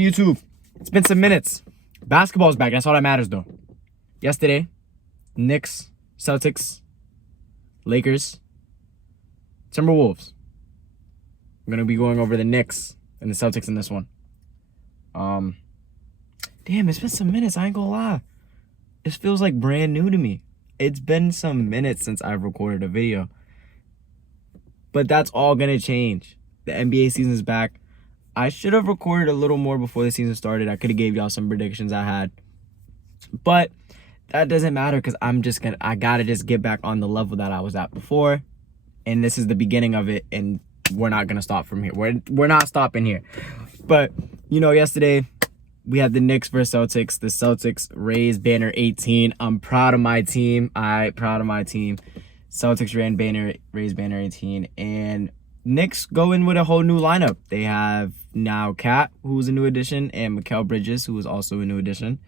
YouTube, it's been some minutes. Basketball's back. That's all that matters, though. Yesterday, Knicks, Celtics, Lakers, Timberwolves. I'm gonna be going over the Knicks and the Celtics in this one. Damn, it's been some minutes. I ain't gonna lie. It feels like brand new to me. It's been some minutes since I've recorded a video. But that's all gonna change. The NBA season's back. I should have recorded a little more before the season started. I could have gave y'all some predictions I had. But that doesn't matter because I gotta just get back on the level that I was at before. And this is the beginning of it, and we're not gonna stop from here. We're not stopping here. But yesterday we had the Knicks versus Celtics. The Celtics raised banner 18. I'm proud of my team. Celtics raised banner 18, and Knicks go in with a whole new lineup. They have now Cat, who's a new addition, and Mikal Bridges, who is also a new addition.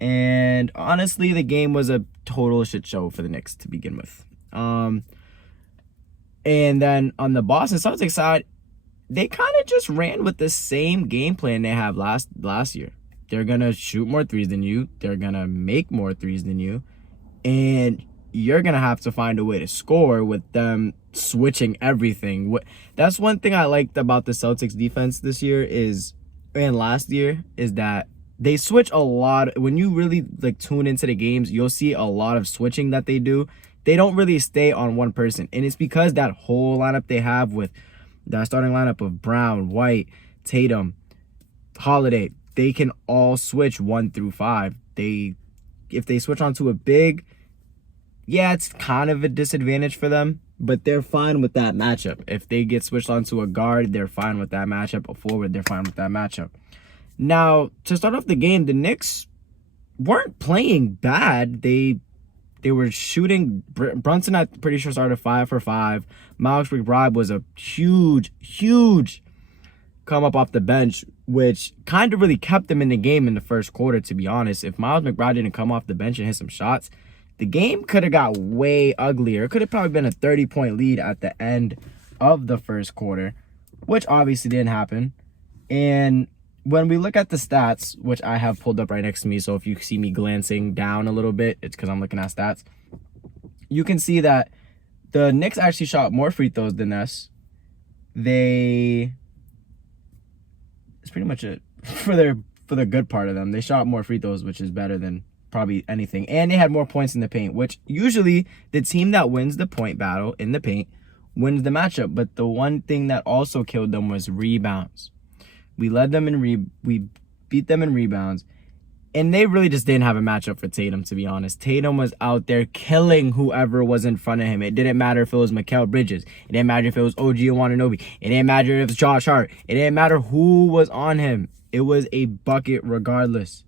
And honestly, the game was a total shit show for the Knicks to begin with. And then on the Boston Celtics side, they kind of just ran with the same game plan they have last year. They're going to shoot more threes than you. They're going to make more threes than you. And you're going to have to find a way to score with them switching everything. That's one thing I liked about the Celtics defense this year and last year is that they switch a lot. When you really tune into the games, you'll see a lot of switching that they do. They don't really stay on one person. And it's because that whole lineup they have with that starting lineup of Brown, White, Tatum, Holiday, they can all switch 1 through 5. If they switch onto a big, yeah, it's kind of a disadvantage for them, but they're fine with that matchup. If they get switched onto a guard, they're fine with that matchup. A forward, they're fine with that matchup. Now, to start off the game, the Knicks weren't playing bad. They were shooting. Brunson, I'm pretty sure, started 5 for 5. Miles McBride was a huge come up off the bench, which kind of really kept them in the game in the first quarter, to be honest. If Miles McBride didn't come off the bench and hit some shots, the game could have got way uglier. It could have probably been a 30-point lead at the end of the first quarter, which obviously didn't happen. And when we look at the stats, which I have pulled up right next to me, so if you see me glancing down a little bit, it's because I'm looking at stats. You can see that the Knicks actually shot more free throws than us. It's pretty much it for the good part of them. They shot more free throws, which is better than probably anything. And they had more points in the paint, which usually the team that wins the point battle in the paint wins the matchup. But the one thing that also killed them was rebounds. We led them we beat them in rebounds, and they really just didn't have a matchup for Tatum, to be honest. Tatum was out there killing whoever was in front of him. It didn't matter if it was Mikal Bridges. It didn't matter if it was OG Anunoby. It didn't matter if it was Josh Hart. It didn't matter who was on him. It was a bucket regardless.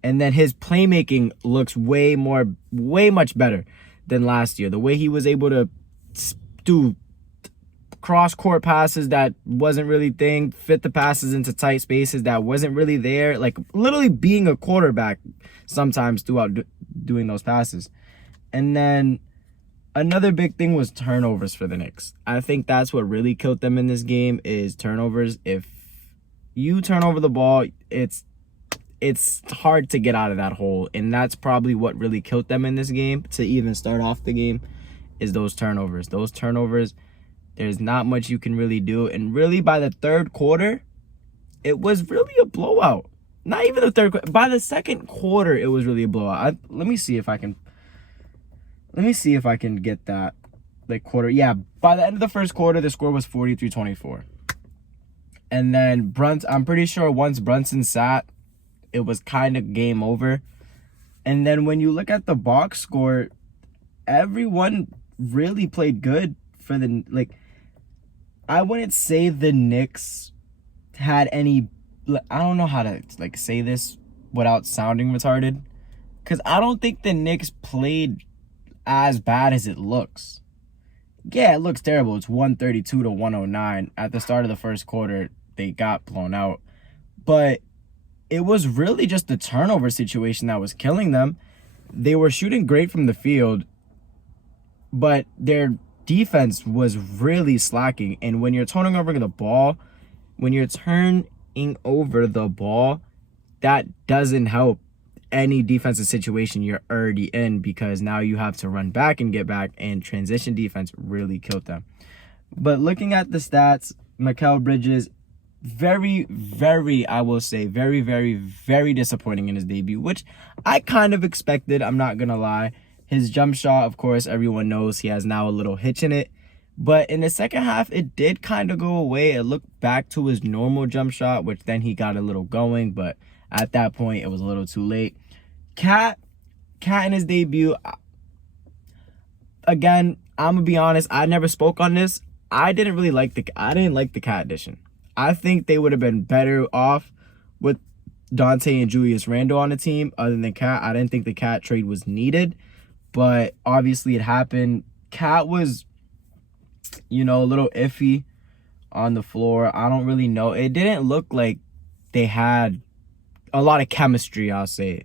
And then his playmaking looks way much better than last year. The way he was able to do cross-court passes that wasn't really fit the passes into tight spaces that wasn't really there, literally being a quarterback sometimes throughout doing those passes. And then another big thing was turnovers for the Knicks. I think that's what really killed them in this game is turnovers. If you turn over the ball, it's hard to get out of that hole, and that's probably what really killed them in this game to even start off the game is those turnovers. There's not much you can really do. And really, by the third quarter, it was really a blowout. Not even the third quarter. By the second quarter, it was really a blowout. Let me see if I can get that quarter. Yeah, by the end of the first quarter, the score was 43-24. And then I'm pretty sure once Brunson sat, it was kind of game over. And then when you look at the box score, everyone really played good for the I wouldn't say the Knicks had any. I don't know how to say this without sounding retarded, because I don't think the Knicks played as bad as it looks. Yeah, it looks terrible. It's 132-109 at the start of the first quarter. They got blown out, but it was really just the turnover situation that was killing them. They were shooting great from the field, but their defense was really slacking. And when you're turning over the ball, when you're turning taking over the ball, that doesn't help any defensive situation you're already in, because now you have to run back and get back, and transition defense really killed them. But looking at the stats, Mikal Bridges, I will say, very disappointing in his debut, which I kind of expected, I'm not going to lie. His jump shot, of course, everyone knows he has now a little hitch in it. But in the second half, it did kind of go away. It looked back to his normal jump shot, which then he got a little going. But at that point, it was a little too late. Cat in his debut, again, I'm going to be honest, I never spoke on this. I didn't like the Cat addition. I think they would have been better off with Dante and Julius Randle on the team other than Cat. I didn't think the Cat trade was needed, but obviously it happened. Cat was, a little iffy on the floor. I don't really know. It didn't look like they had a lot of chemistry, I'll say.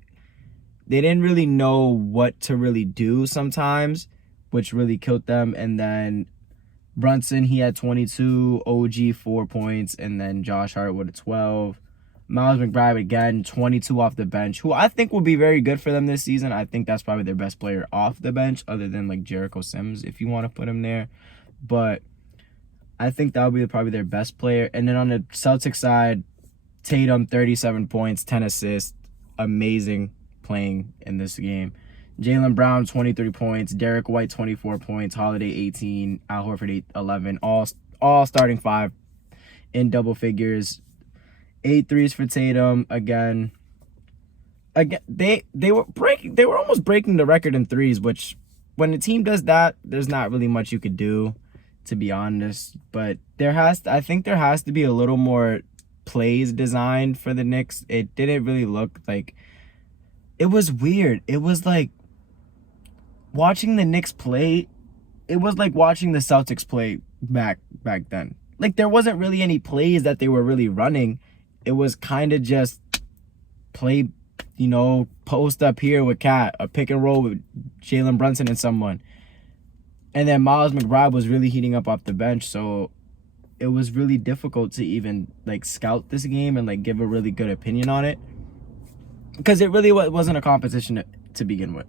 They didn't really know what to really do sometimes, which really killed them. And then Brunson, he had 22, OG 4 points, and then Josh Hart with a 12. Miles McBride, again, 22 off the bench, who I think will be very good for them this season. I think that's probably their best player off the bench, other than like Jericho Sims, if you want to put him there. But I think that would be probably their best player. And then on the Celtics side, Tatum, 37 points, 10 assists. Amazing playing in this game. Jaylen Brown, 23 points. Derek White, 24 points. Holiday, 18. Al Horford, 11. All starting five in double figures. 8 threes for Tatum. Again, they were almost breaking the record in threes, which when the team does that, there's not really much you could do, to be honest. But I think there has to be a little more plays designed for the Knicks. It didn't really look like, it was weird. It was like watching the Knicks play, it was like watching the Celtics play back then. Like, there wasn't really any plays that they were really running. It was kind of just play, post up here with Cat, a pick and roll with Jalen Brunson and someone. And then Miles McBride was really heating up off the bench, so it was really difficult to even like scout this game and like give a really good opinion on it, because it really wasn't a competition to begin with.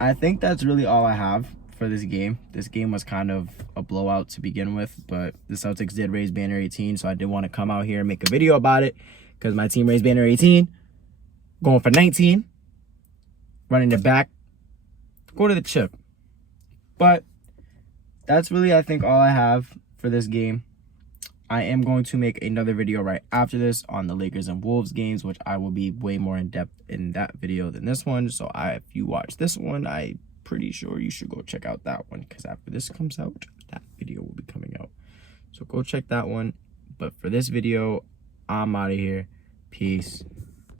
I think that's really all I have for this game. This game was kind of a blowout to begin with, but the Celtics did raise banner 18, so I did want to come out here and make a video about it, because my team raised banner 18, going for 19, running it back, go to the chip. But that's really, I think, all I have for this game. I am going to make another video right after this on the Lakers and Wolves games, which I will be way more in depth in that video than this one. So if you watch this one, I'm pretty sure you should go check out that one, because after this comes out, that video will be coming out. So go check that one. But for this video, I'm out of here. Peace.